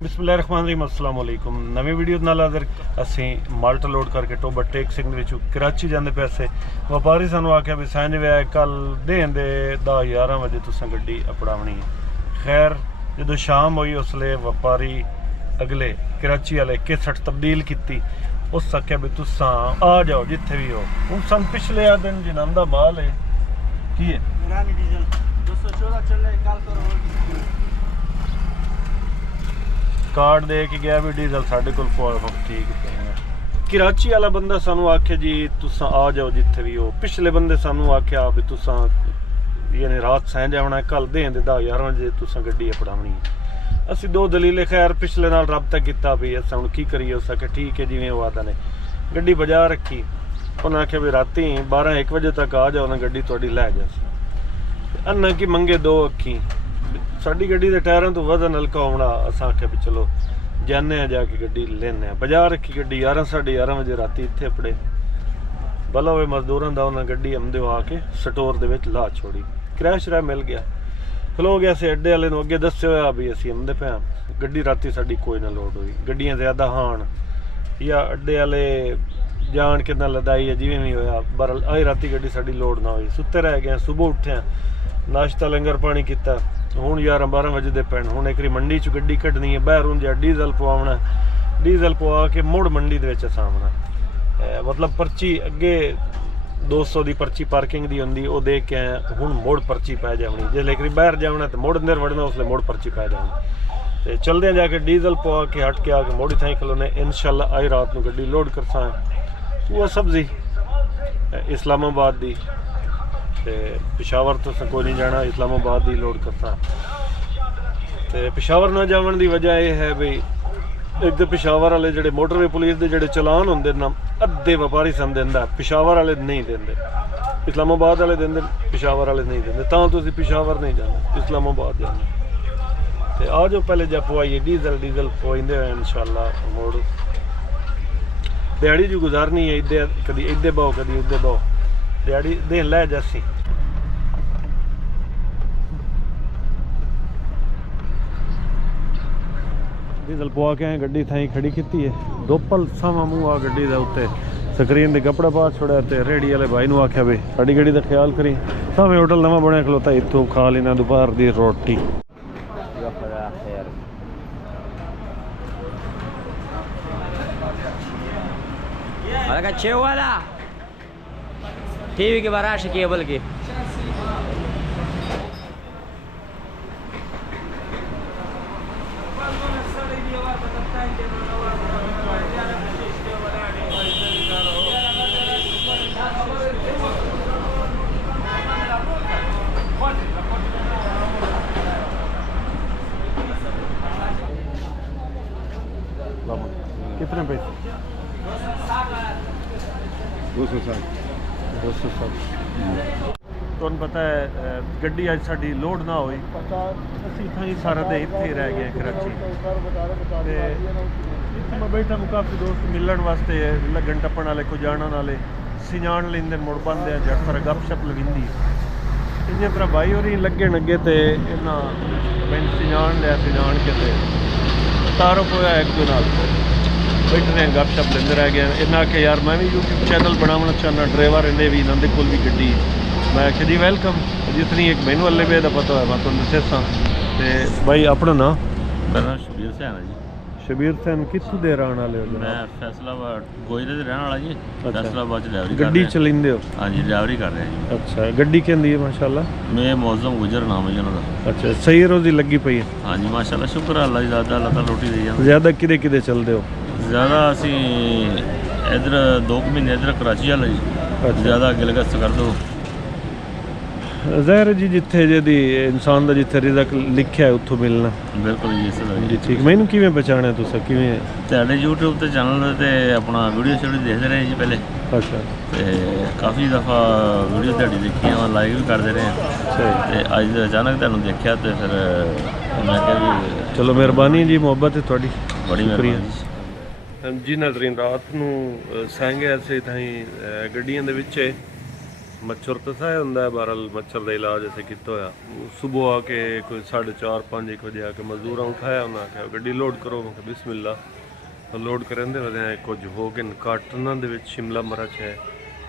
बिस्मिल्लाहिर्रहमानिर्रहीम अस्सलाम वालेकुम। नवी वीडियो नाल हाज़र असीं माल्टा लोड करके टोबा टेक सिंह विचों कराची जांदे पे से व्यापारी सानू आख्या भी सांझ वे कल देन दे 10-11 बजे तुसां गड्डी अपड़ावनी है। खैर जो शाम हुई उसले व्यापारी अगले कराची वाले किसठ तब्दील की उस आख्या भी तुसां आ जाओ जिथे भी हो। हुण सन पिछले दिन जिन्हां दा माल है की है डीजल 214 चल रहा है कल करो कार्ड दे के गया भी डीजल साढ़े को ठीक कराची वाला बंदा सानू आखे जी तुसा आ जाओ जिथे भी हो। पिछले बंदे सानू आख्या भी तुसा यानी रात सह जाना कल दें दे 10-11 बजे तुसा गड्डी अपड़ावनी है। असी दो दलीले खैर पिछले नाल रबता किया भी अस हुण की करिए। उस आखे ठीक है जिवें वो आदा ने गड्डी बजा रखी। उन्हें आख्या भी राती 12-1 बजे तक आ जाओ ना गड्डी तुहाडी लै जासी। अन्ना की मंगे दो अखी साड़ी गड्डी के टायरों तो वजन हल्का होना अस आख्या भी चलो जाने जाके गड्डी लेने बजा रखी। गड्डी 11-11:30 बजे राती इत्थे अपड़े भला हुए मजदूरों का उन्हें गड्डी आमदे आके स्टोर दे विच ला छोड़ी। क्रैश रहा मिल गया खलो गया से अड्डे वाले नूं अगे दस्सिया होया भी असीं आमदे पे हाँ। गड्डी राती साडी कोई ना लोड हुई। गड्डियां ज़्यादा हाण या अड्डे वाले जान के ना लदाई है जिवें भी होया बरल आई राती गड्डी साडी लोड ना हुई। सुत्ते रह गए सुबह उठे नाश्ता लंगर पानी किया। हूँ 11-12 बजे दे पैन हूँ एक मंडी च गड्डी कड्ढनी है बहर हूँ डीजल पवाना डीजल पवा के मुड़ मंडी दे आसामना मतलब पर्ची अगे 200 की पर्ची पार्किंग की होंगी वो दे के आए हूँ मुड़ पर्ची पै जानी जिसले एक बहर जाना तो मुड़ अंदर वड़ना उसले मुड़ पर्ची पै जानी। तो चलदे जाके डीजल पवा के हट के आके मोड़ी थाई खलोने इंशाल्लाह आई रात को गड्डी लोड करसा है। वो सब्जी इस्लामाबाद की पिशावर तो कोई नहीं जाना इस्लामाबाद ही लोड करता। तो पिशावर ना जावन की वजह यह है भी एक तो पिशावर वाले जोड़े मोटरवे पुलिस के जोड़े चलान होंगे ना अद्धे व्यापारी सन देंदा पिशावर वाले नहीं देंगे इस्लामाबाद वाले देंगे पिशावर वाले नहीं देंगे तो तुसीं पिशावर नहीं जाना इस्लामाबाद जाना। तो आ जाओ पहले जब पवाइए डीजल पवाइंदे हैं इंशाल्लाह मोड़ दिहाड़ी जो गुजारनी है इधे कभी इधे बाओ कभी उधे बाओ दिहाड़ी देन लै जासी। डीजल पवा के गड्डी थाई खड़ी की है दोपल सावा मूँह आ गड्डी के उत्ते स्क्रीन के कपड़ा पा छोड़ा। तो रेहड़ी वाले भाई नूं आख्या भी साड़ी गड्डी का ख्याल करी सावे होटल नवा बनया खलोता इत्थों खा लेना दोपहर की रोटी। टीवी के बराश केबल की कितने पैसे 260 तुहानू पता है गड्डी अज साडी लोड ना हुई असीं इत्थां ही सारा दिन इत्थे ही रह गए कराची। ते इत्थे मैं बैठा हूँ काफ़ी दोस्त मिलण वास्ते लगन टप्पण वाले को जानण वाले सिजाण लेंदे मुड़ पांदे झट सारा गपशप लविंदी इस तरह भाई होरी लग्गण अगे तो इन्हां मैनूं सिजाण लिया सिजाण के ते तारुफ होया एक दो नाल बैठे हैं गपशप लेंदे रह गए। इन्हें आख्या यार मैं भी यूट्यूब चैनल बनाना चाहना ड्राइवर इन्हें भी इन्होंने कोल भी गड्डी मैं आख्या जी वेलकम जितनी एक मैनू वाले वे का पता है मैं तुम दसा। तो भाई अपना नाम मेरा नाम शबीर सैन है जी। शबीर सैन कितों दे रहने वाले हो? मैं फैसलाबाद गोजरे से रहने वाला जी। फैसलाबाद ड्राइवरी गड्डी चलाइंदे हो? हाँ जी ड्राइवरी कर रहे हैं जी। अच्छा गड्डी कहती है माशाल्लाह? मैं मौजम गुजर नाम है जी उन्होंने। अच्छा सही रोजी लगी पई है? हाँ जी माशाल्लाह शुक्र है अल्लाह जी ज़्यादा अल्लाह रोटी दी जाए। ज़्यादा किदे चलते हो? ज़्यादा असी इधर 2 महीने इधर कराची वाला जी। ज़्यादा अगे लगा कर दो ज़ाहिर जी जिथे जी इंसान का जिथे रिज़क लिखा है उत्थों मिलना। बिल्कुल जी ठीक मैनू किवें पहचाणिया तुसां किवें? तुहाडे यूट्यूब ते चैनल ते अपना वीडियो शेडियो देखते रहे जी पहले। अच्छा ते काफ़ी दफ़ा वीडियो तुहाडी देखी मैं लाइक भी करते रहे। ते अज अचानक तुहानूं देखा तो फिर मैं क्या भी चलो मेहरबानी जी मुहब्बत है तुहाडी बड़ी मेहरबानी जी। नाज़रीन रात नूं सैंगे ऐसे ताईं गड्डियां दे विच मच्छर तो सह होंगे है, बहरहाल मच्छर का इलाज असें किया होया। सुबह आके कोई 4:30 5 1 बजे आके मजदूर उठाया, उन्हें आख्या गड्डी लोड करो। मैं बिस्मिल्ला तो लोड करेंदे वदे कुछ हो गए कार्टना दे विच शिमला मिर्च है,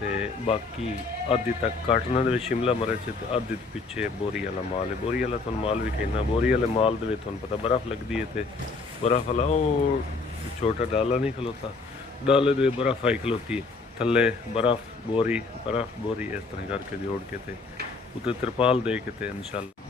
तो बाकी आधी तक कार्टना दे विच शिमला मिर्च है, तो आधी पिछे बोरी वाला माल है। बोरी वाला तुहानूं माल भी कहना, बोरी वाले माल दे विच तुहानूं पता बर्फ लगती है, तो बर्फ वाला वो छोटा डाला नहीं खलोता, डाले दे बर्फ आई खलोती है, थले बर्फ बोरी इस तरह करके जोड़ के ते उत्ते तिरपाल दे के ते इंशाल्लाह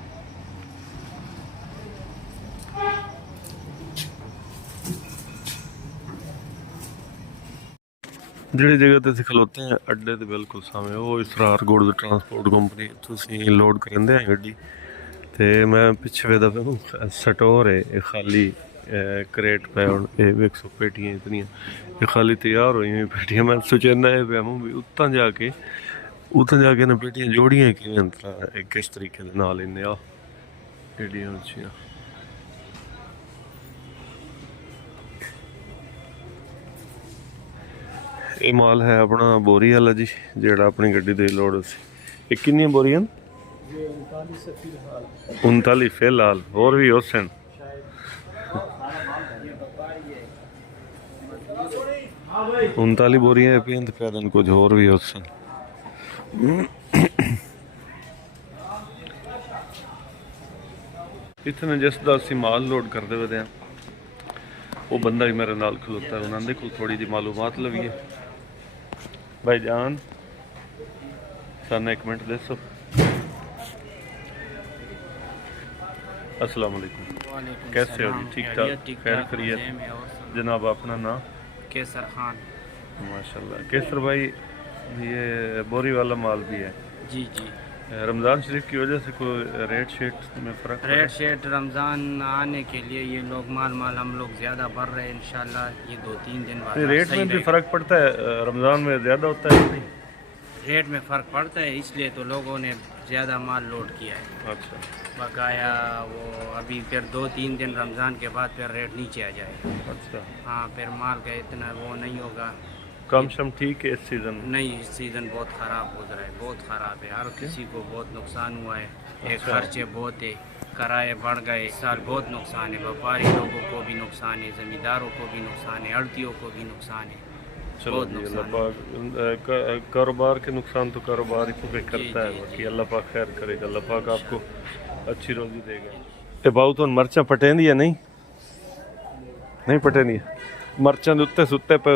जिहड़ी जगह ते असीं खलोते हैं अड्डे ते बिल्कुल सामने वो इसरार गुड्स ट्रांसपोर्ट कंपनी, तुसीं लोड करेंदे हैं गड्डी। ते मैं पिछे वेदा पे स्टोर है, ये खाली करेट पे हुण ये 100 पेटियां इतनियां ये खाली तैयार हुई हुई पेटियां। मैं सोचना है पे भी उत्तां जाके ना पेटियां जोड़ियां किवें किस तरीके दे नाल इन्ने आ एडियां अच्छियां। ये माल है अपना बोरी वाला जी, जेड़ा अपनी गड्डी दे लोड सी। ये कितनी बोरियां? 39 फिलहाल, और भी हुसन 39 बोरियां पियां ते पैदल कुछ होर भी हुसन। इतने जिसदा असीं माल लोड करते वदे हैं वो बंदा ही मेरे नाल खलोता है, उन्होंने को थोड़ी जी मालूमात लवीए। भाईजान सानू 1 मिनट दसो। अस्सलाम वालेकुम, कैसे हो जी? ठीक ठाक, खैर खैरियत? जनाब अपना नाम? केसर खान। माशाल्लाह केसर भाई, ये बोरी वाला माल भी है जी जी। रमज़ान शरीफ की वजह से कोई रेट शेट में फ़र्क? रेट शेट रमज़ान आने के लिए ये लोग माल हम लोग ज़्यादा बढ़ रहे हैं इंशाल्लाह, ये 2-3 दिन बाद रेट में भी फ़र्क पड़ता है? रमज़ान में ज़्यादा होता है नहीं? रेट में फ़र्क पड़ता है, इसलिए तो लोगों ने ज़्यादा माल लोड किया है। अच्छा, बकाया वो अभी फिर 2-3 दिन रमज़ान के बाद फिर रेट नीचे आ जाएगा। अच्छा। हाँ, फिर माल का इतना वो नहीं होगा। कम शम ठीक है इस सीज़न? नहीं, इस सीज़न बहुत ख़राब गुजरा है, बहुत ख़राब है, हर किसी को बहुत नुकसान हुआ है। एक खर्चे बहुत है, किराए बढ़ गए, इस साल बहुत नुकसान है। व्यापारी लोगों को भी नुकसान है, ज़मींदारों को भी नुकसान है, आड़तियों को भी नुकसान है। चलो जी, अल्लाह पाक कारोबार के नुकसान तो कारोबार ही पे करता है, बाकी अल्लाह पाक खैर करेगा, अल्लाह पाक आपको अच्छी रोजी देगा। ये बाऊ तो मर्चा पटेंदी है नहीं पटेंदी मर्चों के उत्ते सुते पे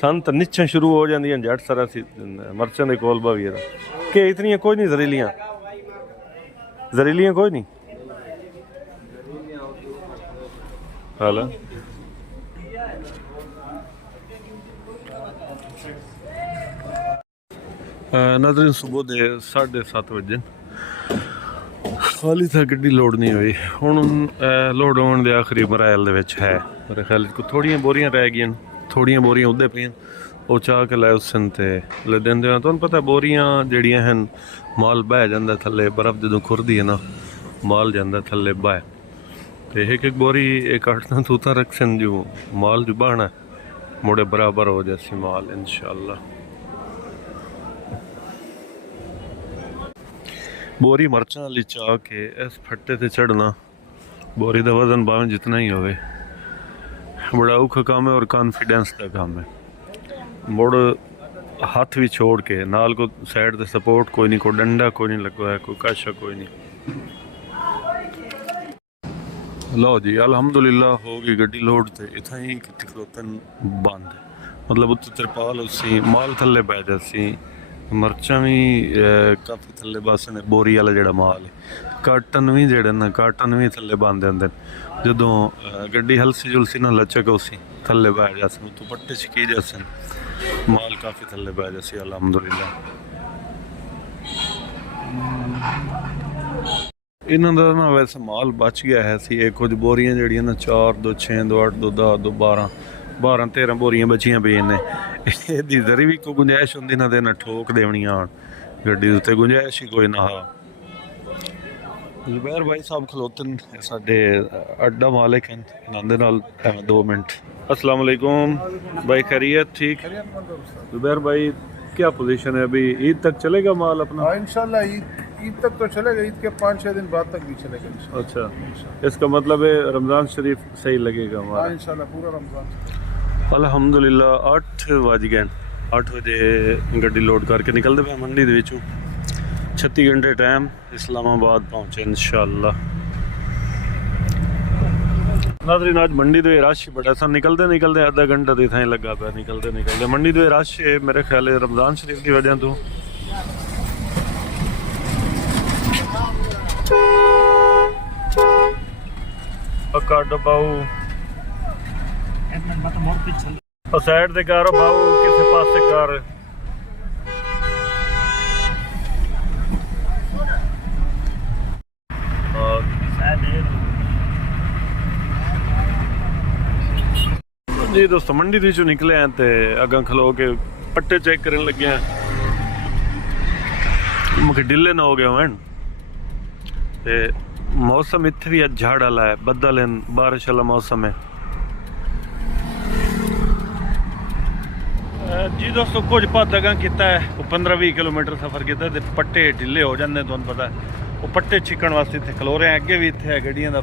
सन तो निच्छां शुरू हो जांदियां झट सारा सी मर्चों के कोल भी है कि इतनियां कोई नहीं, जहरीलियां कोई नहीं। हाला नाज़रीन सुबह के 7:30 बजे खाली था, गड्डी लोड नहीं हुई। हुण लोड होने के आखिरी मरायल दे विच है, मेरे ख्याल थोड़ियां बोरियां रह गई, थोड़ियां बोरियां उदे पे वो चाह के लै उसन ते ले देंदे। तुहानूं पता बोरियां जड़ियां हैं माल बह जांदा थल्ले, बर्फ जदों खुरदी है ना माल जांदा थल्ले बह, ते एक बोरी एक 8 तूता रखसन जो माल जो बहना मुड़े बराबर हो जासी माल इंशाअल्लाह। बोरी मर्चा वाली चाह के इस फट्टे से चढ़ना, बोरी का वजन भावें जितना ही होवे बड़ा औखा काम है और कॉन्फिडेंस का काम है। मुड़ हाथ भी छोड़ के नाल को साइड से सपोर्ट कोई नहीं, कोई डंडा कोई नहीं लगवाया, कोई काशा कोई नहीं। लो जी अल्हम्दुलिल्लाह हो गई गड्डी लोड, तो इतना ही खलोतन बंद मतलब उत्ते तिरपाल उसी माल थल्ले पै जासी, मर्चा भी काफ़ी थल्ले बस ने। बोरी वाला जोड़ा माल है, कार्टन भी जोड़े ना कार्टन भी थल्ले बंद होंगे, जदों गड्डी हलसी जुलसी ना लचक उसी थल्ले बह जासन, तो पट्टे छिकी जासन, माल काफ़ी थल्ले बह जासी अल्हम्दुलिल्लाह। इन्हों का ना वैसे माल बच गया है सी, कुछ बोरियां जड़ियां ना 4 2 6 2 8 2 10 2 12 13 बोरियां बचियां पे ने। यदी जरी भी कोई गुंजाइश होंगी ना ना ठोक देवनिया आन गड्डी उत्ते, गुंजाइश ही कोई ना। जुबैर भाई साहब खलोतन साडे अड्डा मालिक हैं, इन्होंने नाल 2 मिनट। अस्सलाम वालेकुम भाई, खैरियत? ठीक जुबैर भाई क्या पोजीशन है अभी? ईद तक चलेगा माल अपना? हाँ इंशाल्लाह ईद तक तो चलेगा, ईद के 5-6 दिन बाद तक भी चलेगा इंशाल्लाह। अच्छा, इसका मतलब है रमज़ान शरीफ सही लगेगा हाँ हमारा? इंशाल्लाह पूरा रमज़ान। अल्हम्दुलिल्लाह 8 वज गए। 8 बजे गड्डी लोड करके निकलते पे मंडी दे विचों। 36 घंटे टाइम, इस्लामाबाद पहुँचे इंशाल्लाह। नाज़रीन आज मंडी दे रश ही बड़ा सा, निकलते निकलते आधा घंटा तो इतना ही लगा पाया। निकलते निकलते मंडी दे रश है मेरे ख्याल है रमज़ान शरीफ की वजह तो। पक्का डबाऊ साइड से कर बाऊ, किसी पासे कर। जी दोस्तों मंडी ਦੇ ਵਿੱਚੋਂ ਨਿਕਲੇ ਆਂ ਤੇ ਅੱਗਾ ਖਲੋ ਕੇ ਪੱਟੇ ਚੈੱਕ ਕਰਨ ਲੱਗੇ ਆਂ। ਮੁਖ ਢਿੱਲੇ ਨਾ ਹੋ ਗਏ ਹੋਣ ਤੇ ਮੌਸਮ ਇੱਥੇ ਵੀ ਅੱਜ ਝਾੜ ਵਾਲਾ ਹੈ, ਬੱਦਲ ਹਨ, ਬਾਰਿਸ਼ ਵਾਲਾ ਮੌਸਮ ਹੈ। जी दोस्तों कुछ भादा का किया है, वो 15-20 किलोमीटर सफ़र किया तो पट्टे ढिले हो जाते हैं। तुहानू पता है वो पट्टे छिकण वास्ते इतने खलो रहे हैं। अगे भी इतने है गड्डियां का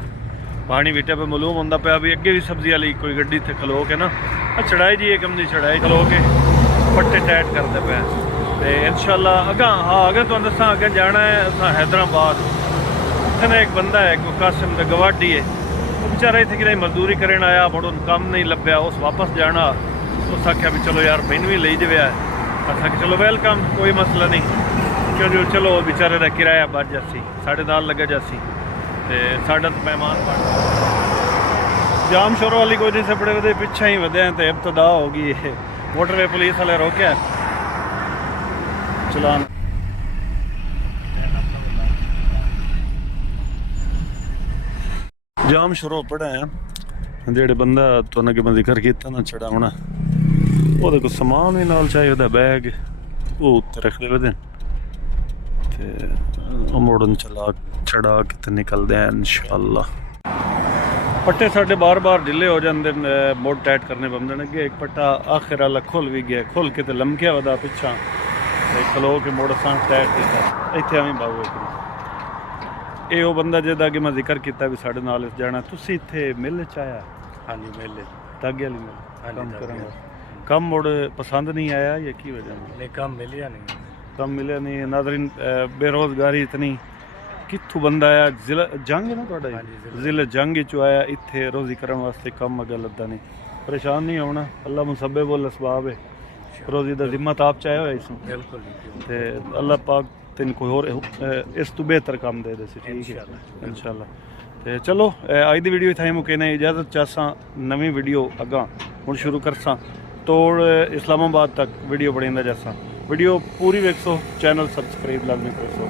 पानी विटे पे मालूम होंदा पाया भी अगे भी सब्जी वाली कोई गड्डी इतने खलो के ना चढ़ाई जी एक दी चढ़ाई खलो के पट्टे टाइट करते पे तो इंशाल्लाह अगा। हाँ अगर तुहानू दसां अगे जाना है असां हैदराबाद। इतने एक बंदा है कोई कासिम दा गवाडी है, वो बेचारा इतने कि मजदूरी करने आया, मुड़ काम नहीं लभ्या, उस वापस जाना। उस आख्या भी चलो यार मैनू भी ले जाए। असा कि चलो वेलकम, कोई मसला नहीं, क्यों चलो बेचारे का किराया बच जासी, साढ़े नाल लगे जासी तो साडा तो मेहमान बन जाम शोर वाली कोई नहीं। सपड़े वे पिछा ही वधे तो इब्तदा हो गई है। मोटरवे पुलिस वाले रोकया चलान। जाम शुरू पड़ा है जेड़े बंदा तो अगे मैं जिक्र किया ना चढ़ावना, वो कोई समान भी नाल चाहिए, बैग वो उत्ते रख दे ते मोड़न चला चढ़ा के निकलते हैं इंशाल्लाह। पट्टे साढ़े बार बार ढिले हो जाते, मोड़ टाइट करने पौंदे ने। अगे एक पट्टा आखिर वाला खुल भी गया, खुल के तो लमकिया वदा पिछा खलो के मोड़ असां टाइट किया। इत्थे आवी बाबू एक ये वो बंदा जिहदा अगे मैं जिक्र किया भी साढ़े नाल जाना। तुसीं इत्थे मिल च आया? हाँ जी मेले धागे वाली मिल काम करन कम मुड़ पसंद नहीं आया या की वजह? नहीं कम मिलिया नहीं, कम मिले नहीं। नाज़रीन बेरोजगारी इतनी, कित्थों बंदा आया जिला जंग है ना तुहाडा, जिले जंग चो आया इत्थे रोजी करन वास्ते, कम अगे लद्दा नहीं। परेशान नहीं होना, अल्लाह मुसब्बिब वल असबाब है, रोजी दा जिम्मा ताप चाहे होया इस बिल्कुल ते अल्लाह पाक तेन कोई होर इस तो बेहतर काम दे दे सी। ठीक है इंशाल्लाह। ते चलो अज दी वीडियो इत्थे मुकने इजाजत चाहसां। नवी वीडियो अगा हुण शुरू करसां, तोड़ इस्लामाबाद तक वीडियो बनेंदा जासां। वीडियो पूरी वेखो, चैनल सबसक्राइब लाजमी करो।